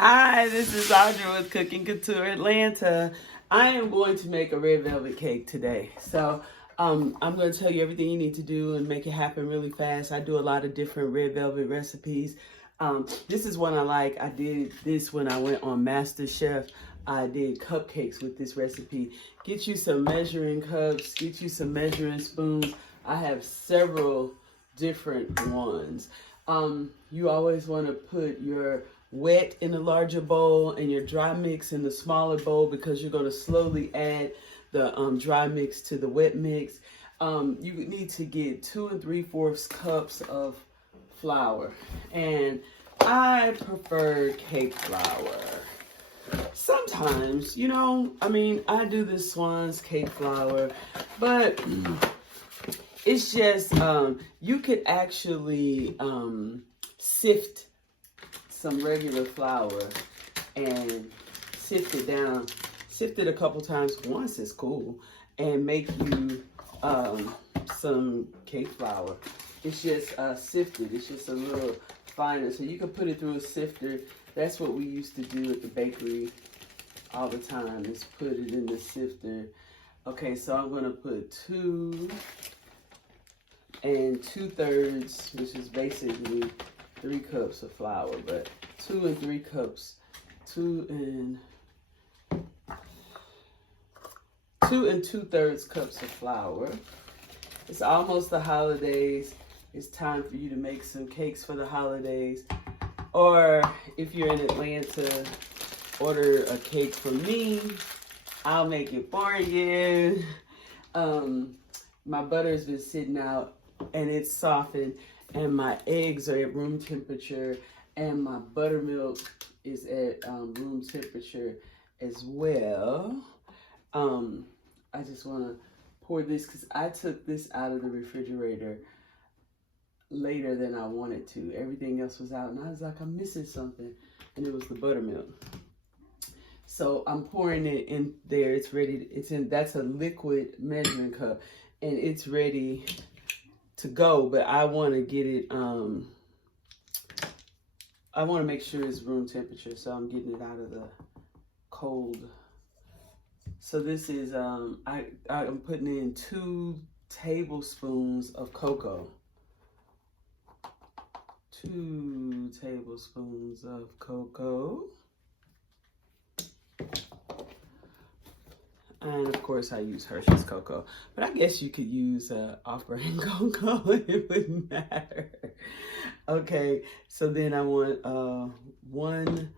Hi, this is Audra with Cooking Couture Atlanta. I am going to make a red velvet cake today. I'm going to tell you everything you need to do and make it happen really fast. I do a lot of different red velvet recipes. This is one I like. I did this when I went on MasterChef. I did cupcakes with this recipe. Get you some measuring cups, get you some measuring spoons. I have several different ones. You always want to put your wet in the larger bowl and your dry mix in the smaller bowl because you're going to slowly add the dry mix to the wet mix. You need to get 2 3/4 cups of flour, and I prefer cake flour. Sometimes, I do this Swan's cake flour, but it's just, you could actually sift some regular flour and sift it a couple times. Once is cool, and make you some cake flour. It's just sifted. It's just a little finer, so you can put it through a sifter. That's what we used to do at the bakery all the time, is put it in the sifter. Okay, so I'm gonna put 2 2/3, which is basically 3 cups of flour, but 2 3 cups, 2 2 2/3 cups of flour. It's almost the holidays. It's time for you to make some cakes for the holidays. Or if you're in Atlanta, order a cake from me. I'll make it for you. My butter's been sitting out and it's softened, and my eggs are at room temperature, and my buttermilk is at room temperature as well. I just want to pour this because I took this out of the refrigerator later than I wanted to. Everything else was out, and I was like, I'm missing something, and it was the buttermilk. So I'm pouring it in there. It's ready. That's a liquid measuring cup, and it's ready to go, but I want to get it, I want to make sure it's room temperature, so I'm getting it out of the cold. So this is, I'm putting in 2 tablespoons of cocoa. 2 tablespoons of cocoa. And of course I use Hershey's cocoa, but I guess you could use off-brand cocoa. It wouldn't matter. Okay, so then I want 1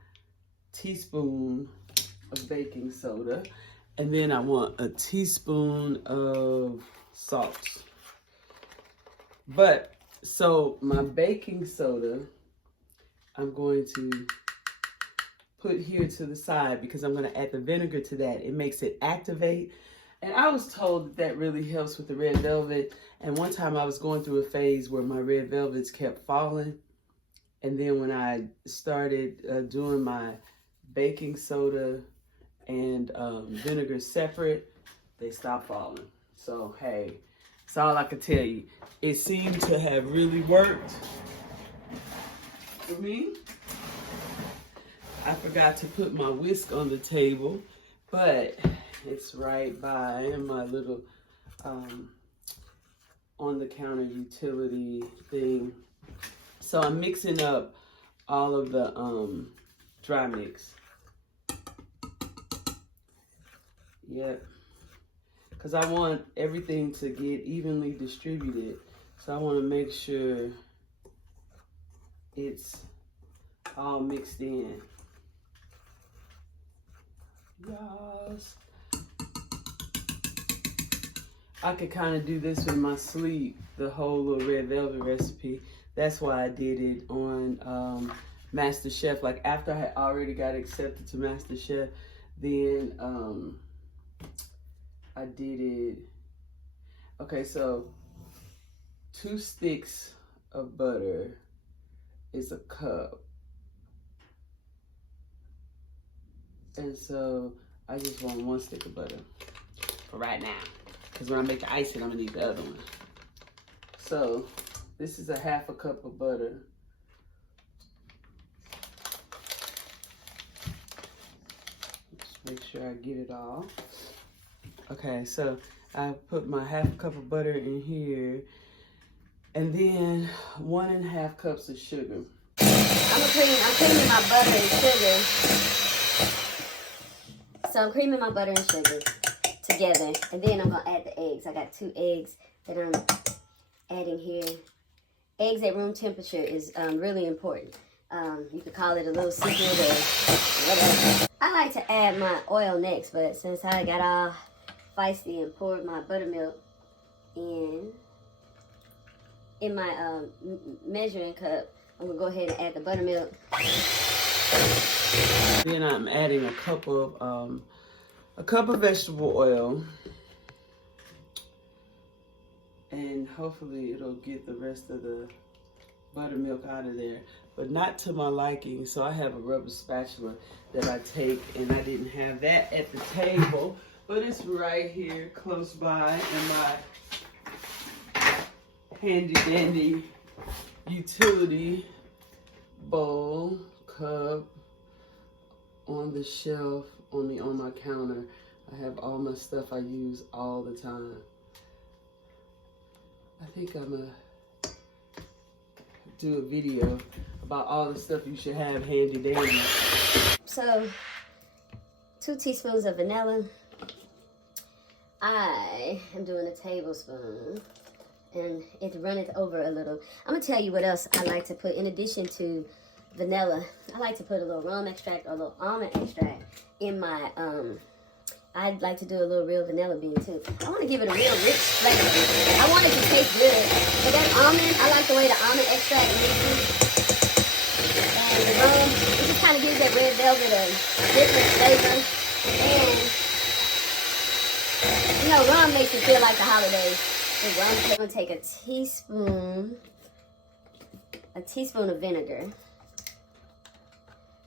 teaspoon of baking soda, and then I want a teaspoon of salt. But so my baking soda, I'm going to put here to the side because I'm going to add the vinegar to that. It makes it activate. And I was told that really helps with the red velvet. And one time I was going through a phase where my red velvets kept falling. And then when I started doing my baking soda and vinegar separate, they stopped falling. So, hey, that's all I can tell you. It seemed to have really worked for me. I forgot to put my whisk on the table, but it's right by my little on the counter utility thing. So I'm mixing up all of the dry mix. Yep. Because I want everything to get evenly distributed. So I want to make sure it's all mixed in. Yes. I could kind of do this in my sleep, the whole little red velvet recipe. That's why I did it on MasterChef. Like after I already got accepted to MasterChef, then I did it. Okay, so 2 sticks of butter is a cup. And so I just want 1 stick of butter for right now. Because when I make the icing, I'm going to need the other one. So this is a 1/2 cup of butter. sure I get it all. Okay, so I put my 1/2 cup of butter in here, and then 1½ cups of sugar. I'm creaming my butter and sugar. So I'm creaming my butter and sugar together, and then I'm gonna add the eggs. I got 2 eggs that I'm adding here. Eggs at room temperature is really important. You could call it a little secret or whatever. I like to add my oil next, but since I got all feisty and poured my buttermilk in my measuring cup, I'm gonna go ahead and add the buttermilk. Then I'm adding a cup of vegetable oil, and hopefully it'll get the rest of the buttermilk out of there, but not to my liking. So I have a rubber spatula that I take, and I didn't have that at the table, but it's right here close by in my handy dandy utility bowl cup on the shelf on my counter. I have all my stuff I use all the time. I think I'm gonna do a video about all the stuff you should have handy dandy. So 2 teaspoons of vanilla. I am doing a tablespoon, and it runneth over a little. I'm gonna tell you what else I like to put in addition to vanilla. I like to put a little rum extract or a little almond extract in my I'd like to do a little real vanilla bean too. I want to give it a real rich flavor. I want it to taste good. But that almond, I like the way the almond extract mixes. And the rum, it just kind of gives that red velvet a different flavor. And, you know, rum makes it feel like the holidays. So I'm going to take a teaspoon of vinegar.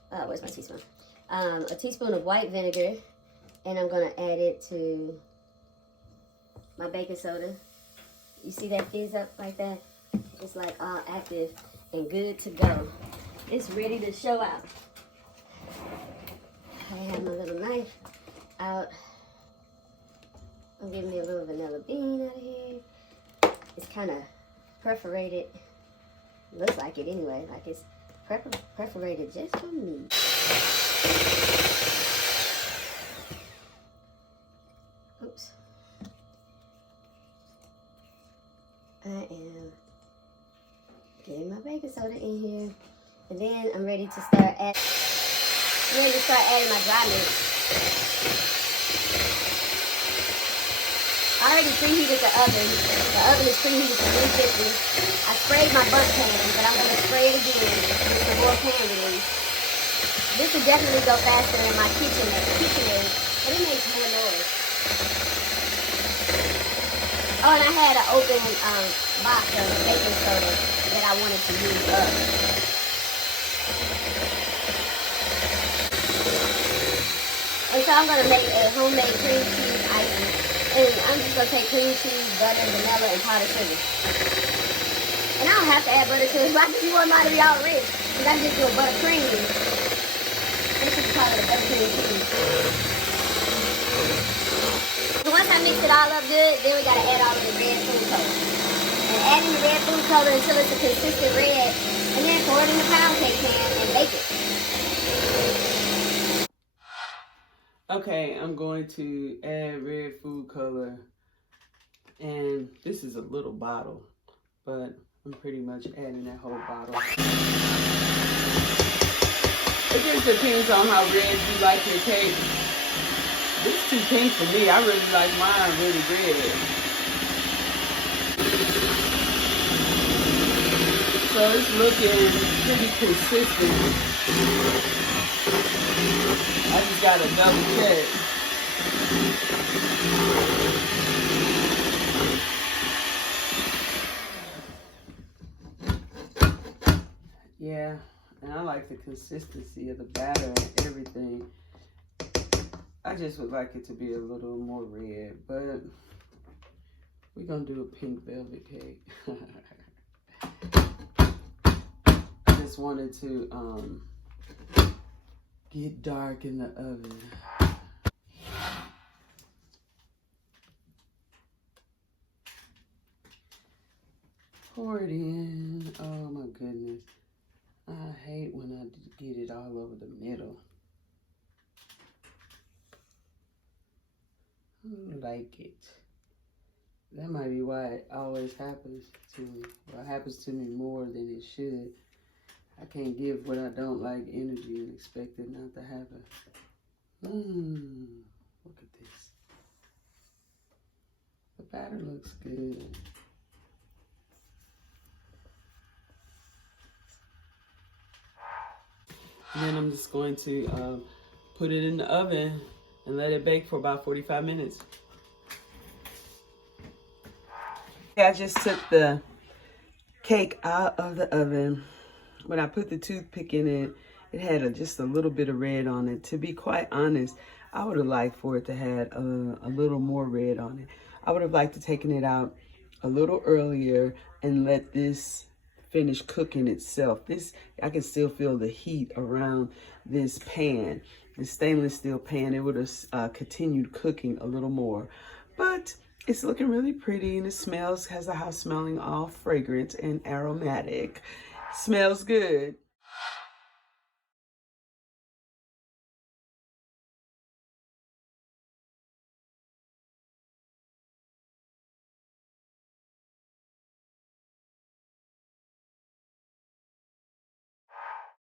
Where's my teaspoon? A teaspoon of white vinegar. And I'm gonna add it to my baking soda. You see that fizz up like that? It's like all active and good to go. It's ready to show out. I have my little knife out. I'm giving me a little vanilla bean out of here. It's kind of perforated. Looks like it anyway, like it's perforated just for me. Oops. I am getting my baking soda in here. And then I'm ready to start adding my dry mix. I already preheated the oven. The oven is preheated to 350. I sprayed my bundt pan, but I'm going to spray it again with more pan release. This will definitely go faster in my KitchenAid, but it makes more noise. Oh, and I had an open box of baking soda that I wanted to use up. And so I'm going to make a homemade cream cheese icing. And I'm just going to take cream cheese, butter, vanilla, and powdered sugar. And I don't have to add butter to it, but I just want mine to be all rich. Because I just do a butter cream. I just call it a butter cream cheese. Once I mix it all up good, then we got to add all of the red food color. And adding the red food color until it's a consistent red, and then pour it in the pound cake pan and bake it. Okay, I'm going to add red food color, and this is a little bottle, but I'm pretty much adding that whole bottle. It just depends on how red you like your cake. This is too pink for me. I really like mine really red. So it's looking pretty consistent. I just gotta double check. Yeah, and I like the consistency of the batter and everything. I just would like it to be a little more red, but we're gonna do a pink velvet cake. I just wanted to get dark in the oven. Pour it in. Oh my goodness. I hate when I get it all over the middle. I don't like it. That might be why it always happens to me. Well, it happens to me more than it should. I can't give what I don't like energy and expect it not to happen. Look at this. The batter looks good. And then I'm just going to put it in the oven and let it bake for about 45 minutes. I just took the cake out of the oven. When I put the toothpick in it, it had just a little bit of red on it. To be quite honest, I would have liked for it to have a little more red on it. I would have liked to taken it out a little earlier and let this finish cooking itself. I can still feel the heat around this pan, the stainless steel pan. It would have continued cooking a little more, but it's looking really pretty, and it has the house smelling all fragrant and aromatic. Smells good.